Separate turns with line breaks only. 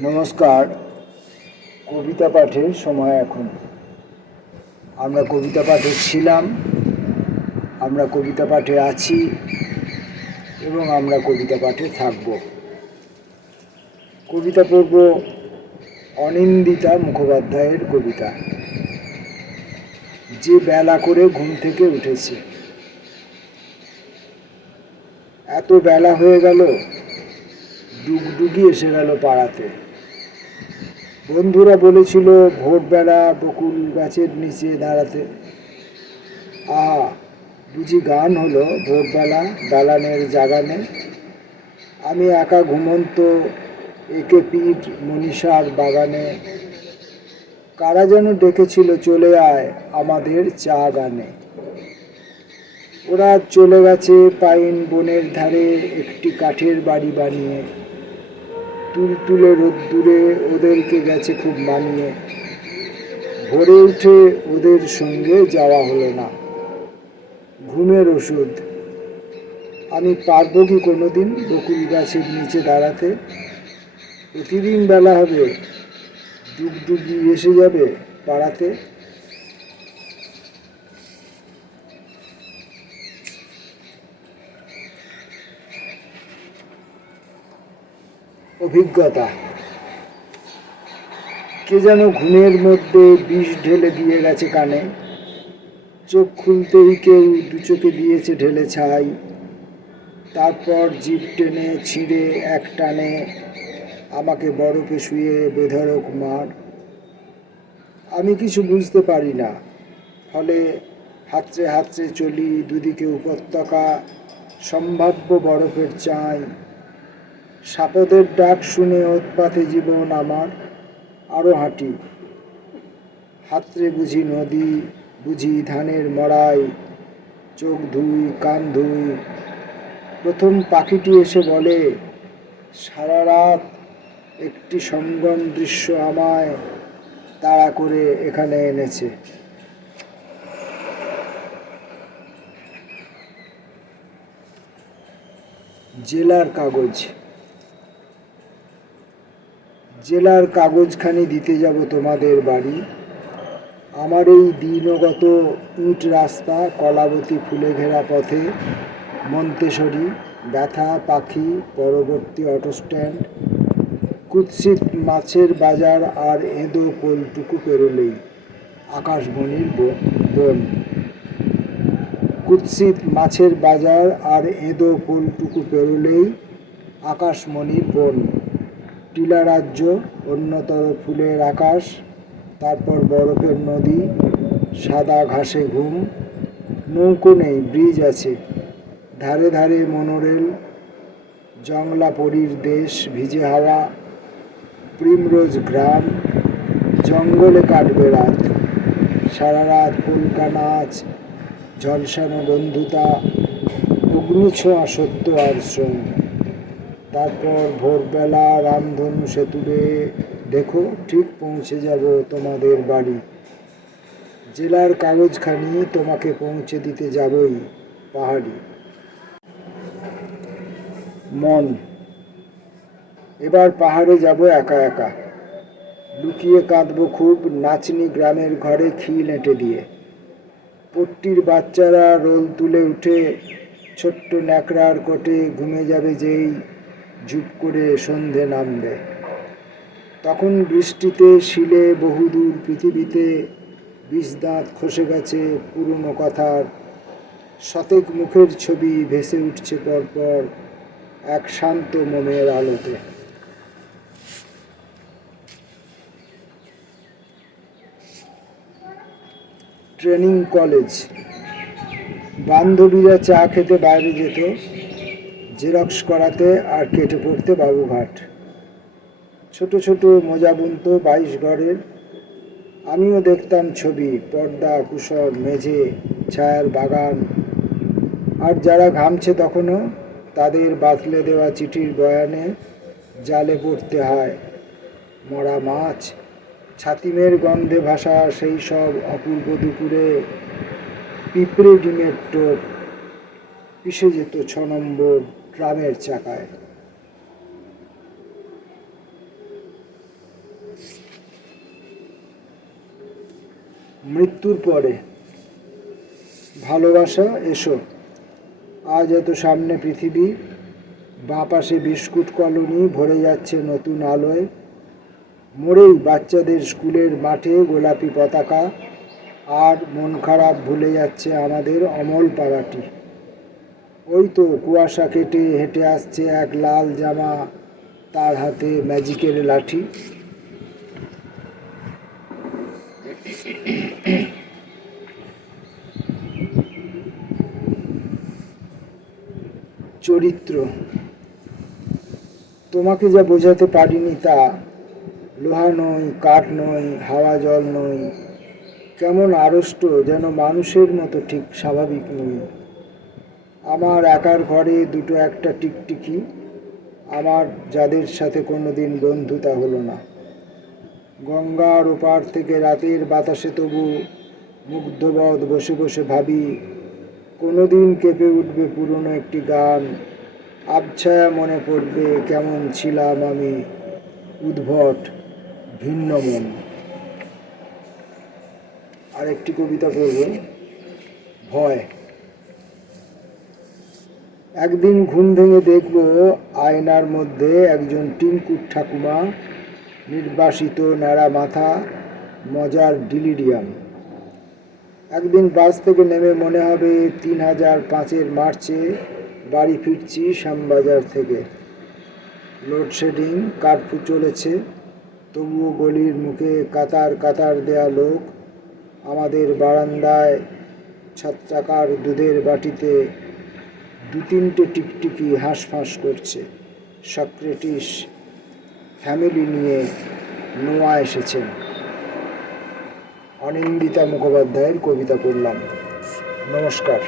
নমস্কার। কবিতা পাঠের সময় এখন। আমরা কবিতা পাঠে ছিলাম, আমরা কবিতা পাঠে আছি এবং আমরা কবিতা পাঠে থাকব। কবিতা পড়ব অনিন্দিতা মুখোপাধ্যায়ের কবিতা। যে বেলা করে ঘুম থেকে উঠেছি। এত বেলা হয়ে গেল, ডুগডুগি এসে গেল পাড়াতে। বন্ধুরা বলেছিল, ভোরবেলা বকুল গাছের নিচে দাঁড়াতে। আহা বুঝি গান হলো ভোরবেলা দালানের জাগানে। আমি একা ঘুমন্ত, একে পিঠ মনীষার বাগানে। কারা যেন ডেকেছিল, চলে আয় আমাদের চা গানে। ওরা চলে গেছে পাইন বনের ধারে একটি কাঠের বাড়ি বানিয়ে। তুলতুলে রোদ্দুরে ওদেরকে গেছে খুব মানিয়ে। ভোরে উঠে ওদের সঙ্গে যাওয়া হলো না। ঘুমের ওষুধ। আমি পারব কি কোনোদিন বকুল গাছের নিচে দাঁড়াতে? প্রতিদিন বেলা হবে। ডুগডুগি এসে যাবে পাড়াতে? অভিজ্ঞতা। কে যেন ঘুমের মধ্যে বিষ ঢেলে দিয়ে গেছে কানে। চোখ খুলতেই কেউ দু চোখে দিয়েছে ঢেলে ছাই। তারপর জিভ টেনে ছিঁড়ে এক টানে আমাকে বরফে শুয়ে বেধরক মার। আমি কিছু বুঝতে পারি না। ফলে হাতড়ে হাতড়ে চলি দুদিকে উপত্যকা, সম্ভাব্য বরফের চাই। সাপদের ডাক শুনে উৎপাতে জীবন আমার আরও হাঁটি। হাতরে বুঝি নদী, বুঝি ধানের মড়াই, চোখ ধুই, কান ধুই। প্রথম পাখিটি এসে বলে, সারা রাত একটি সঙ্গম দৃশ্য আমায় তাড়া করে এখানে এনেছে। জেলার কাগজ। জেলার কাগজখানি দিতে যাব তোমাদের বাড়ি। আমার এই দিনগত ইট রাস্তা, কলাবতী ফুলে ঘেরা পথে, মন্তেশ্বরী, ব্যথা, পাখি, পরবর্তী অটো স্ট্যান্ড, কুৎসিত মাছের বাজার আর এঁদো পোলটুকু পেরোলেই আকাশমণির ব- বন। কুৎসিত মাছের বাজার আর এঁদো পোলটুকু পেরোলেই আকাশমণির বন। টিলা রাজ্য, অন্যতর ফুলের আকাশ, তারপর বরফের নদী, সাদা ঘাসে ঘুম, নৌকো নেই, ব্রিজ আছে। ধারে ধারে মনোরেল জংলা পরীর দেশ ভিজে হাওয়া, প্রিমরোজ গ্রাম, জঙ্গলে কাটবে রাত। সারা রাত পুলকা নাচ, ঝলসানো বন্ধুতা, অগ্নিছোঁয়া সত্য আর শ্রম। তারপর ভোরবেলা রামধনু সেতু বেয়ে দেখো ঠিক পৌঁছে যাব তোমাদের বাড়ি। জেলার কাগজখানি তোমাকে পৌঁছে দিতে যাবই, পাহাড়ি। মন। এবার পাহাড়ে যাব একা একা। লুকিয়ে কাঁদবো খুব নাচনি গ্রামের ঘরে খিল এঁটে দিয়ে। পট্টির বাচ্চারা রোল তুলে উঠে, ছোট্ট ন্যাকড়ার কোটে ঘুমে যাবে যেই ঝুপ করে সন্ধে নামবে। তখন বৃষ্টিতে শিলে বহুদূর পৃথিবীতে বিষ দাঁত খসে গেছে পুরনো কথার। শতেক মুখের ছবি ভেসে উঠছে পরপর এক শান্ত মনের আলোতে। Training college. বান্ধবীরা চা খেতে বাইরে যেত। জেরক্স করাতে আর কেটে পড়তে বাবুঘাট। ছোট ছোট মোজা বুনতো বাইশ ঘরের আমিও দেখতাম ছবি, পর্দা কুশর মেঝে, ছায়ার বাগান। আর যারা ঘামছে তখনও তাদের বাতলে দেওয়া চিঠির বয়ানে জালে পড়তে হয়। মরা মাছ, ছাতিমের গন্ধে ভাসা সেই সব অপূর্ব দুপুরে। পিঁপড়ে ডিমের টোপ, পিষে যেত ছ নম্বর। ট্রামের চাকায়। মৃত্যুর পরে, ভালোবাসা, এসো। আজ এত সামনে পৃথিবী, বাঁ পাশে বিস্কুট কলোনি ভরে যাচ্ছে নতুন আলোয়। মোড়েই বাচ্চাদের স্কুলের মাঠে গোলাপি পতাকা, আর মন খারাপ ভুলে যাচ্ছে আমাদের অমল পাড়াটি। ওই তো কুয়াশা কেটে হেঁটে আসছে এক লাল জামা, তার হাতে ম্যাজিকের লাঠি। চরিত্র। তোমাকে যা বোঝাতে পারিনি তা, লোহা নই কাঠ নই হাওয়া জল নই কেমন আড়ষ্ট যেন মানুষের মতো ঠিক স্বাভাবিক নই আমার একার ঘরে দুটো একটা টিকটিকি। আমার যাদের সাথে কোনোদিন বন্ধুতা হলো না। গঙ্গার ওপার থেকে রাতের বাতাসে তবু মুগ্ধবধ বসে বসে ভাবি, কোনোদিন কেঁপে উঠবে পুরনো একটি গান। আবছায়া মনে পড়বে কেমন ছিলাম আমি উদ্ভট, ভিন্ন মন। আরেকটি কবিতা পড়ব, ভয়। একদিন ঘুম ভেঙে দেখব আয়নার মধ্যে একজন টিঙ্কুর ঠাকুমা, নির্বাসিত ন্যাড়া মাথা, মজার ডিলিডিয়াম। একদিন বাস থেকে নেমে মনে হবে তিন হাজার পাঁচের মার্চে বাড়ি ফিরছি শ্যামবাজার থেকে। লোডশেডিং, কার্ফু চলেছে, তবুও গলির মুখে কাতার কাতার দেয়া লোক, আমাদের বারান্দায় সাত চাকার দুধের বাটিতে দু তিনটে টিকটিকি হাঁসফাঁস করছে। সক্রেটিস ফ্যামিলি নিয়ে নোয়া এসেছেন। অনিন্দিতা মুখোপাধ্যায়ের কবিতা করলাম নমস্কার।